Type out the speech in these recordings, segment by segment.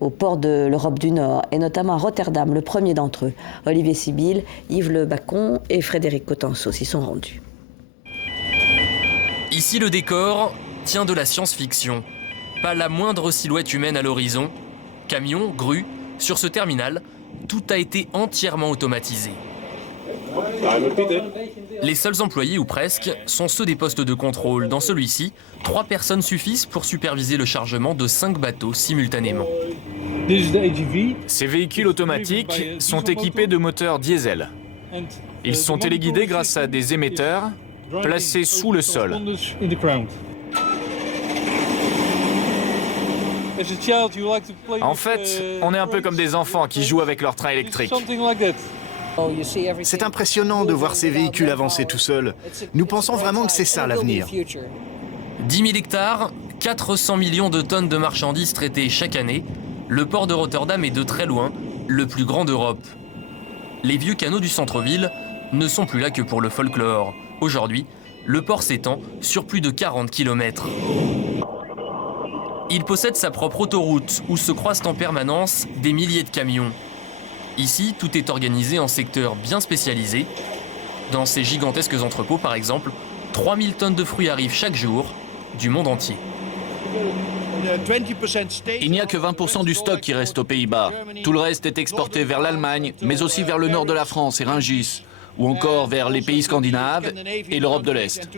aux ports de l'Europe du Nord, et notamment à Rotterdam, le premier d'entre eux. Olivier Sibyl, Yves Le Bacon et Frédéric Cotenceau s'y sont rendus. Ici, le décor tient de la science-fiction. Pas la moindre silhouette humaine à l'horizon. Camions, grues, sur ce terminal, tout a été entièrement automatisé. Les seuls employés, ou presque, sont ceux des postes de contrôle. Dans celui-ci, 3 personnes suffisent pour superviser le chargement de 5 bateaux simultanément. Ces véhicules automatiques sont équipés de moteurs diesel. Ils sont téléguidés grâce à des émetteurs placés sous le sol. En fait, on est un peu comme des enfants qui jouent avec leur train électrique. C'est impressionnant de voir ces véhicules avancer tout seuls. Nous pensons vraiment que c'est ça l'avenir. 10 000 hectares, 400 millions de tonnes de marchandises traitées chaque année. Le port de Rotterdam est de très loin le plus grand d'Europe. Les vieux canaux du centre-ville ne sont plus là que pour le folklore. Aujourd'hui, le port s'étend sur plus de 40 km. Il possède sa propre autoroute où se croisent en permanence des milliers de camions. Ici, tout est organisé en secteurs bien spécialisés. Dans ces gigantesques entrepôts, par exemple, 3000 tonnes de fruits arrivent chaque jour du monde entier. Il n'y a que 20% du stock qui reste aux Pays-Bas. Tout le reste est exporté vers l'Allemagne, mais aussi vers le nord de la France et Rungis, ou encore vers les pays scandinaves et l'Europe de l'Est.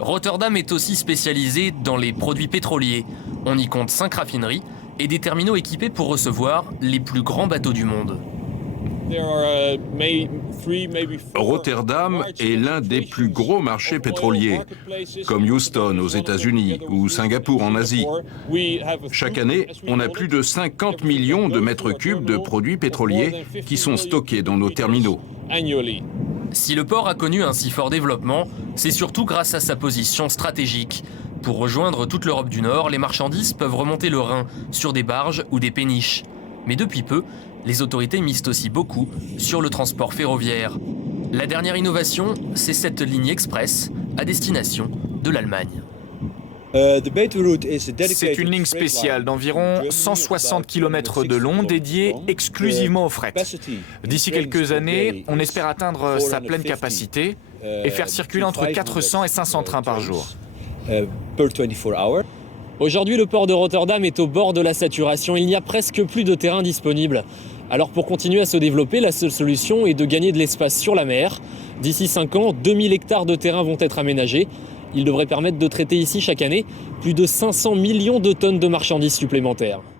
Rotterdam est aussi spécialisé dans les produits pétroliers. On y compte 5 raffineries et des terminaux équipés pour recevoir les plus grands bateaux du monde. Rotterdam est l'un des plus gros marchés pétroliers, comme Houston aux États-Unis ou Singapour en Asie. Chaque année, on a plus de 50 millions de mètres cubes de produits pétroliers qui sont stockés dans nos terminaux. Si le port a connu un si fort développement, c'est surtout grâce à sa position stratégique. Pour rejoindre toute l'Europe du Nord, les marchandises peuvent remonter le Rhin sur des barges ou des péniches. Mais depuis peu, les autorités misent aussi beaucoup sur le transport ferroviaire. La dernière innovation, c'est cette ligne express à destination de l'Allemagne. C'est une ligne spéciale d'environ 160 km de long dédiée exclusivement au fret. D'ici quelques années, on espère atteindre sa pleine capacité et faire circuler entre 400 et 500 trains par jour. Aujourd'hui, le port de Rotterdam est au bord de la saturation. Il n'y a presque plus de terrain disponible. Alors pour continuer à se développer, la seule solution est de gagner de l'espace sur la mer. D'ici 5 ans, 2000 hectares de terrain vont être aménagés. Ils devraient permettre de traiter ici chaque année plus de 500 millions de tonnes de marchandises supplémentaires.